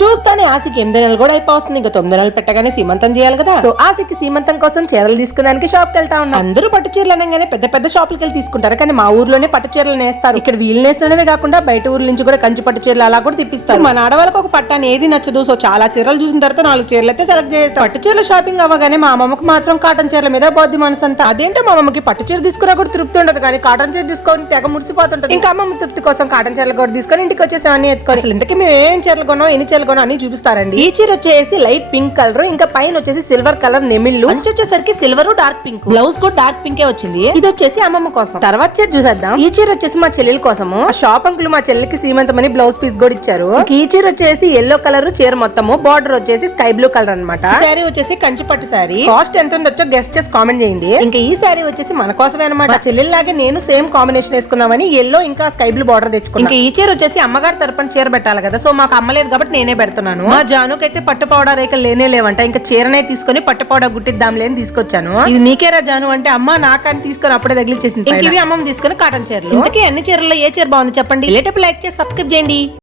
చూస్తానే ఆశకి 8 నెలలు కూడా అయిపోతుంది. ఇంకా 9 నెలలు పెట్టగానే సీమంతం చేయాలి కదా. సో ఆశకి సీమంతం కోసం చీరలు తీసుకున్నానికి షాప్ కి వెళ్తా ఉన్నాం. అందరూ పట్టు చీరలు అనగానే పెద్ద పెద్ద షాపులకి వెళ్ళి తీసుకుంటారు. కానీ మా ఊర్లోనే పట్టు చీరలు నేస్తారు. ఇక్కడ వీళ్ళు నేస్తడమే కాకుండా బయట ఊర్ల నుంచి కూడా కంచి పట్టు చీరలు అలా కూడా తిప్పిస్తారు. మన ఆడవాళ్ళకి ఒక పట్టాన్ని ఏది నచ్చదు. సో చాలా చీరలు చూసిన తర్వాత 4 చీరలు అయితే సెలెక్ట్ చేస్తాం. పట్టు చీరల షాపింగ్ అవ్వగానే మా అమ్మకి మాత్రం కాటన్ చీరల మీద బోద్ది మనసంతా. అదేంటో మా అమ్మకి పట్టు చీర తీసుకున్నా కూడా తృప్తి ఉండదు, కానీ కాటన్ చీర తీసుకొని తెగ మురిసిపోతుంటది. ఇంకా అమ్మమ్మ తృప్తి కోసం కాటన్ చీరలు కూడా తీసుకొని ఇంటికి వచ్చేసి అన్ని ఎత్తుకొని అసలు ఇంతకీ మేము ఏం చీరలు కొన్నాం, ఎన్ని చీరలు కొన్నాం అని చూపిస్తారండి. ఈ చీర వచ్చేసి లైట్ పింక్ కలర్, ఇంకా పైన వచ్చేసి సిల్వర్ కలర్ నెమిళ్ళు, అంచు వచ్చేసరికి సిల్వర్ డార్క్ పింక్, బ్లౌజ్ కూడా డార్క్ పింకే వచ్చింది. ఇది వచ్చేసి అమ్మమ్మ కోసం. తర్వాత చీర చూసేద్దాం. ఈ చీర వచ్చేసి మా చెల్లెల కోసము. షాప్ అంకుల్ మా చెల్లెకి సీమంతమని బ్లౌజ్ పీస్ కూడా ఇచ్చారు. ఈ చీర వచ్చేసి ఎల్లో కలర్ చీర మొత్తము, బార్డర్ వచ్చేసి స్కై బ్లూ కలర్ అనమాట. శారీ వచ్చేసి కంచి పట్టు శారీ. కాస్ట్ ఎంత ఉండొచ్చో గెస్ట్ చేసి కామెంట్ చేయండి. ఇంకా ఈ శారీ వచ్చేసి మన కోసమే అనమాట. చెల్లెల్లాగే నేను సేమ్ కాంబినేషన్ వేసుకుందామని ఎల్లో ఇంకా స్కై బ్లూ బార్డర్ తెచ్చుకున్నాను. ఇంకా ఈ చీర వచ్చేసి అమ్మగారి తరపున చీర పెట్టాలి కదా, సో మాకు అమ్మలేదు కాబట్టి నేనే పెడుతున్నాను. మా జానుకైతే పట్టు పౌడర్ రేఖలు లేనే లేవంట. ఇంకా చీరనే తీసుకొని పట్టు పౌడర్ గుట్టిద్దాంలే అని తీసుకొచ్చాను. ఇది నీకేరా జాను అంటే అమ్మ నాకని తీసుకొని అప్పుడే తగిలిచ్చేసింది. ఇవి అమ్మమ్మ తీసుకొని కాటన్ చీరలు. ఇంతకీ అన్ని చీరల్లో ఏ చీర బాగుంది చెప్పండి. లైక్ చేసి సబ్స్క్రైబ్ చేయండి.